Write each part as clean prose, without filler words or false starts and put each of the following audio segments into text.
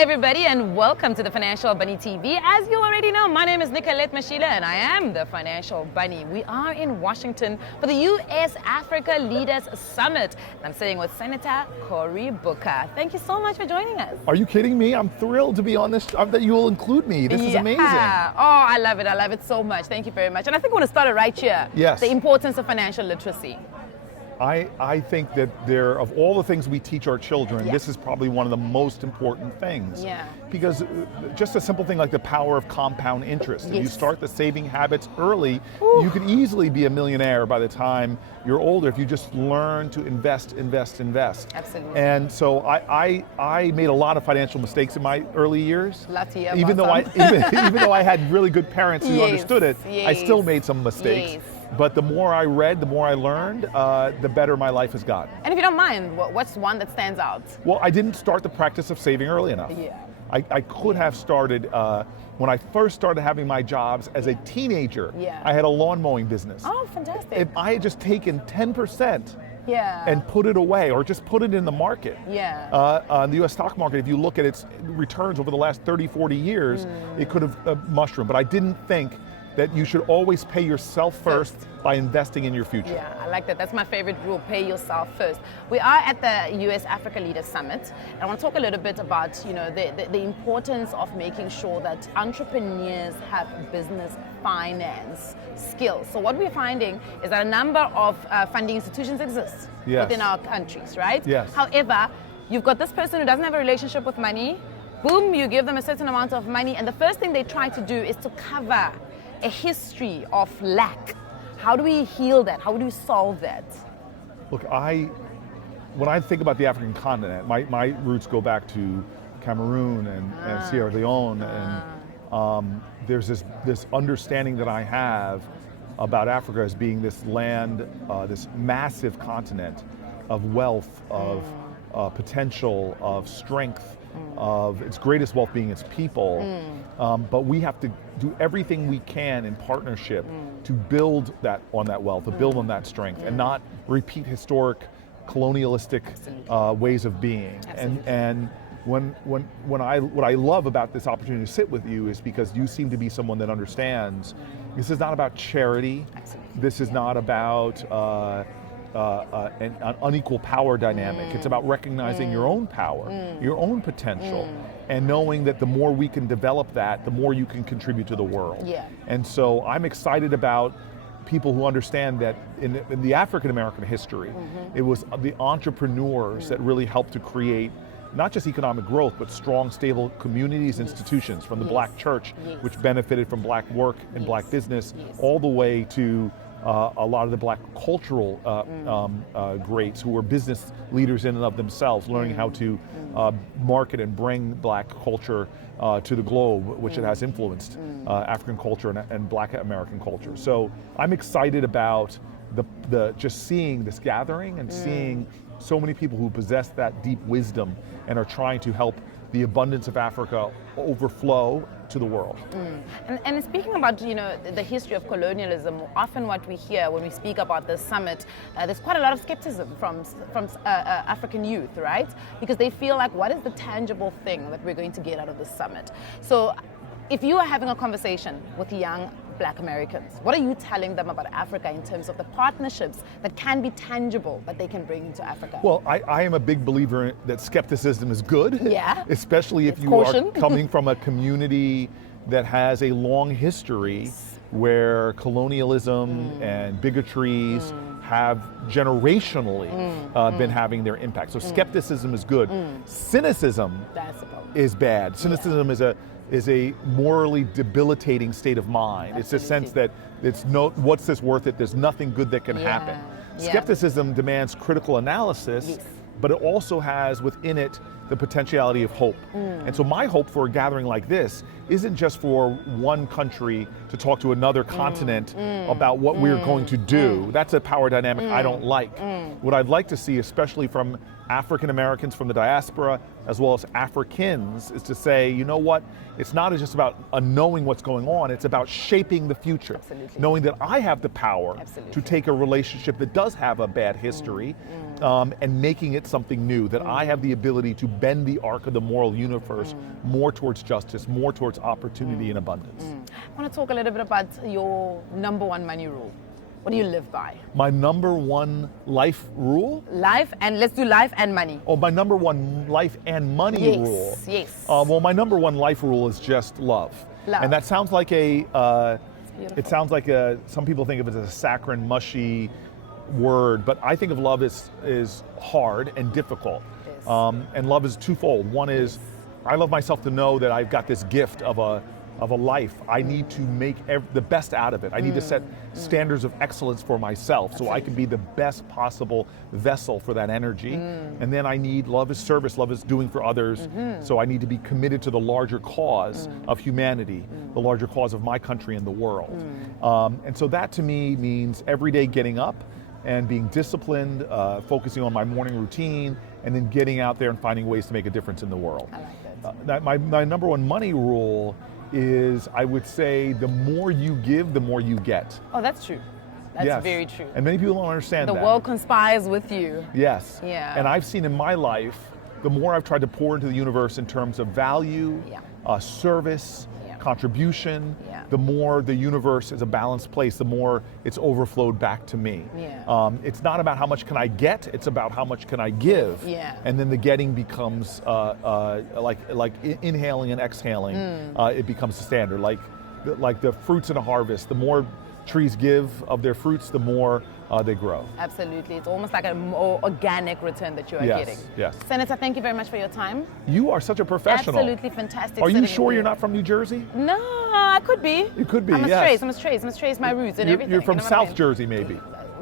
Hi everybody and welcome to the Financial Bunny TV. As you already know, my name is Nicolette Mashila and I am the Financial Bunny. We are in Washington for the US Africa Leaders Summit. I'm sitting with Senator Cory Booker. Thank you so much for joining us. Are you kidding me? I'm thrilled to be on this, that you will include me. This is amazing. Oh, I love it. I love it so much. Thank you very much. And I think we want to start it right here. Yes. The importance of financial literacy. I think that of all the things we teach our children, this is probably one of the most important things. Yeah. Because just a simple thing like the power of compound interest. If you start the saving habits early, you could easily be a millionaire by the time you're older if you just learn to invest. Absolutely. And so I made a lot of financial mistakes in my early years. Lucky even though I had really good parents who understood it, I still made some mistakes. Yes. But the more I read, the more I learned, the better my life has gotten. And if you don't mind, what's one that stands out? Well, I didn't start the practice of saving early enough. Yeah. I could have started, when I first started having my jobs as a teenager, I had a lawn mowing business. Oh, fantastic. If I had just taken 10% and put it away, or just put it in the market. On the US stock market, if you look at its returns over the last 30, 40 years, it could have mushroomed. But I didn't think that you should always pay yourself first by investing in your future. Yeah, I like that. That's my favorite rule, pay yourself first. We are at the US Africa Leaders Summit. And I want to talk a little bit about, the importance of making sure that entrepreneurs have business finance skills. So what we're finding is that a number of funding institutions exist within our countries, right? Yes. However, you've got this person who doesn't have a relationship with money. Boom, you give them a certain amount of money, and the first thing they try to do is to cover a history of lack. How do we heal that? How do we solve that? Look, when I think about the African continent, my roots go back to Cameroon and Sierra Leone, and there's this understanding that I have about Africa as being this land, this massive continent of wealth, of potential, of strength, of its greatest wealth being its people, but we have to do everything we can in partnership to build on that wealth, to build on that strength, and not repeat historic colonialistic ways of being. And what I love about this opportunity to sit with you is because you seem to be someone that understands this is not about charity. This is not about an unequal power dynamic. It's about recognizing your own power, your own potential, and knowing that the more we can develop that, the more you can contribute to the world. And so I'm excited about people who understand that in the African American history, it was the entrepreneurs that really helped to create not just economic growth, but strong, stable communities, institutions, from the Black church, which benefited from Black work and Black business, all the way to a lot of the Black cultural greats who were business leaders in and of themselves, learning how to market and bring Black culture to the globe, which it has influenced African culture and Black American culture. So I'm excited about just seeing this gathering and seeing so many people who possess that deep wisdom and are trying to help the abundance of Africa overflow to the world. And speaking about the history of colonialism, often what we hear when we speak about this summit, there's quite a lot of skepticism from African youth, right? Because they feel like, what is the tangible thing that we're going to get out of this summit? So if you are having a conversation with young Black Americans, what are you telling them about Africa in terms of the partnerships that can be tangible that they can bring into Africa? Well, I am a big believer that skepticism is good, especially if you caution. are coming from a community that has a long history where colonialism and bigotries have generationally been having their impact. So skepticism is good. Cynicism is bad. Cynicism is a morally debilitating state of mind. It's a sense that what's this worth it? There's nothing good that can happen. Skepticism demands critical analysis, but it also has within it the potentiality of hope. And so my hope for a gathering like this isn't just for one country to talk to another continent about what we're going to do. That's a power dynamic I don't like. What I'd like to see, especially from African Americans from the diaspora, as well as Africans, is to say, you know what, it's not just about knowing what's going on, it's about shaping the future. Knowing that I have the power to take a relationship that does have a bad history and making it something new, that I have the ability to bend the arc of the moral universe more towards justice, more towards opportunity and abundance. I want to talk a little bit about your number one money rule. What do you live by? My number one life rule? Life, and let's do life and money. Oh, my number one life and money rule? Yes. Well, my number one life rule is just love. And that sounds like some people think of it as a saccharine, mushy word, but I think of love is hard and difficult. Yes. And love is twofold. One is, I love myself to know that I've got this gift of a life. I need to make the best out of it. I need to set standards of excellence for myself so I can be the best possible vessel for that energy. And then I need, love is service, love is doing for others. So I need to be committed to the larger cause of humanity, the larger cause of my country and the world. And so that to me means every day getting up and being disciplined, focusing on my morning routine, and then getting out there and finding ways to make a difference in the world. I like that. My number one money rule is, I would say, the more you give, the more you get. Oh, that's true. That's very true. And many people don't understand that. The world conspires with you. Yes. Yeah. And I've seen in my life, the more I've tried to pour into the universe in terms of value, service, contribution, the more the universe is a balanced place, the more it's overflowed back to me. It's not about how much can I get, it's about how much can I give. And then the getting becomes like inhaling and exhaling. It becomes the standard. Like the fruits in a harvest, the more trees give of their fruits, the more they grow. Absolutely. It's almost like a more organic return that you are getting. Yes. Senator, thank you very much for your time. You are such a professional. Absolutely fantastic. Are you sure you're not from New Jersey? No, I could be. You could be, I must trace my roots and everything. You're from you know South Jersey, maybe.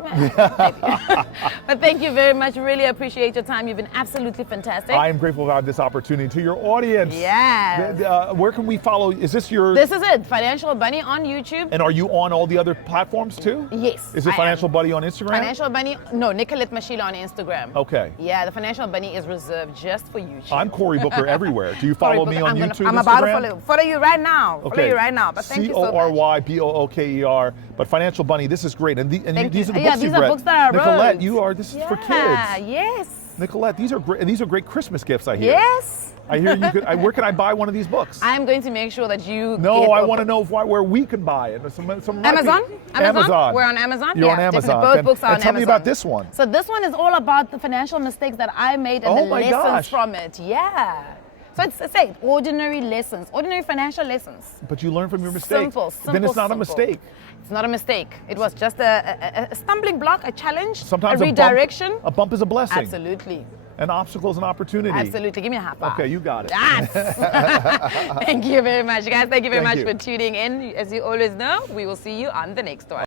But thank you very much. Really appreciate your time. You've been absolutely fantastic. I am grateful about this opportunity. To your audience, where can we follow? Is this your... This is it, Financial Bunny on YouTube. And are you on all the other platforms too? Yes. Is it Financial Bunny on Instagram? Financial Bunny, no, Nicolette Mashila on Instagram. Okay. Yeah, the Financial Bunny is reserved just for YouTube. I'm Cory Booker everywhere. Do you follow me on YouTube, I'm Instagram? about to follow you right now. Okay. Follow you right now. But thank you so much. CORYBOOKER. But Financial Bunny, this is great. And these are the books you've read. These are books that I Nicolette, this is for kids. Yes. Nicolette, these are great. And these are great Christmas gifts, I hear. Yes. I hear you could. Where can I buy one of these books? I'm going to make sure that you. No, I want to know where we can buy it. Amazon? Amazon. We're on Amazon. You're on Amazon. Both books are on Amazon. Tell me about this one. So this one is all about the financial mistakes that I made and the lessons from it. Yeah. So it's ordinary lessons, ordinary financial lessons. But you learn from your mistakes. Simple. Then it's not a mistake. It's not a mistake. It was just a stumbling block, a challenge, sometimes a redirection. A bump is a blessing. Absolutely. An obstacle is an opportunity. Absolutely. Give me a high five. Okay, you got it. Yes. Thank you very much, guys. Thank you very much for tuning in. As you always know, we will see you on the next one.